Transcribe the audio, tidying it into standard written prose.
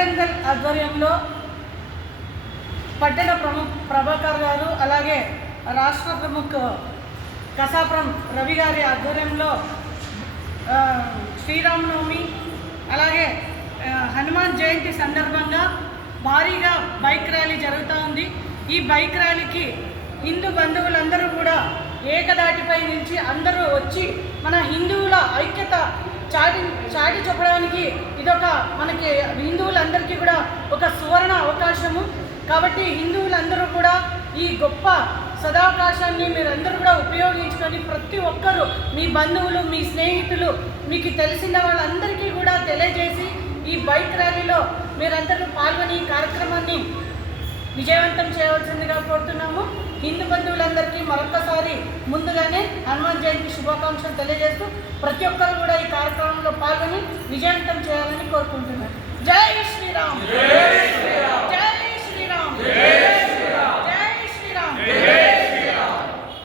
బజరంగల్ ఆధ్వర్యంలో పట్టణ ప్రభాకర్ గారు అలాగే రాష్ట్ర ప్రముఖ కసాపురం రవి గారి ఆధ్వర్యంలో శ్రీరామనవమి అలాగే హనుమాన్ జయంతి సందర్భంగా భారీగా బైక్ ర్యాలీ జరుగుతూ ఉంది. ఈ బైక్ ర్యాలీకి హిందూ బంధువులందరూ కూడా ఏకదాటిపై నిలిచి అందరూ వచ్చి మన హిందువుల ఐక్యత చాటి చెప్పడానికి ఇదొక మనకి హిందువులందరికీ కూడా ఒక సువర్ణ అవకాశము. కాబట్టి హిందువులందరూ కూడా ఈ గొప్ప సదావకాశాన్ని మీరందరూ కూడా ఉపయోగించుకొని ప్రతి ఒక్కరూ మీ బంధువులు మీ స్నేహితులు మీకు తెలిసిన వాళ్ళందరికీ కూడా తెలియజేసి ఈ బైక్ ర్యాలీలో మీరందరూ పాల్గొని ఈ కార్యక్రమాన్ని విజయవంతం చేయవలసిందిగా కోరుతున్నాము. హిందూ బంధువులందరికీ మరొకసారి ముందుగానే హనుమాన్ జయంతి శుభాకాంక్షలు తెలియజేస్తూ ప్రతి ఒక్కరు కూడా ఈ కార్యక్రమంలో పాల్గొని విజయవంతం చేయాలని కోరుకుంటున్నాను. జై శ్రీరామ్.